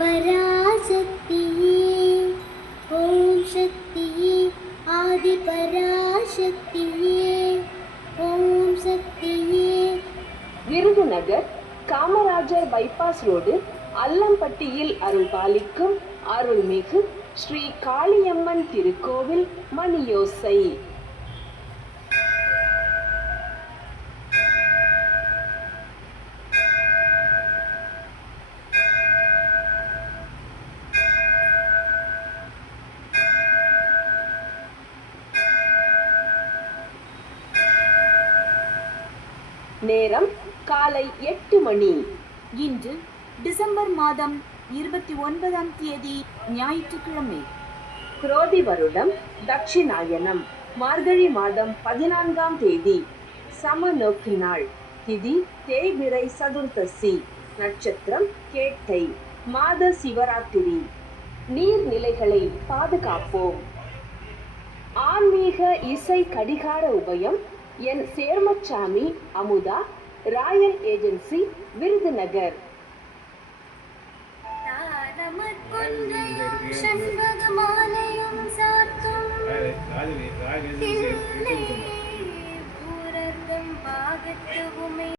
பராசக்தியே ஓம் சக்தியே ஆதி பராசக்தியே ஓம் சக்தியே. Virudhunagar Kamarajar bypass road அல்லம்பட்டியில் அருள்பாலிக்கும் அருள்மிகு ஸ்ரீ காளியம்மன் திருக்கோவில் மணியோசை. நேரம் காலை 8 மணி. இன்று டிசம்பர் மாதம் 29ஆம் தேதி ஞாயிற்றுக்கிழமை. குரோதி வருடம் தட்சிணாயனம் மார்கழி மாதம் 14ஆம் தேதி சமநோக்கு நாள். திதி தேய்பிறை சதுர்தசி. நட்சத்திரம் கேட்டை. மாத சிவராத்திரி. நீர்நிலைகளை பாதுகாப்போம். ஆன்மீக இசை கடிகார உபயம் என் சேர்மச்சாமி அமுதா, ராயல் ஏஜென்சி, விருதுநகர். செண்பகமாலையும் சாத்தும் பாகத்து உமை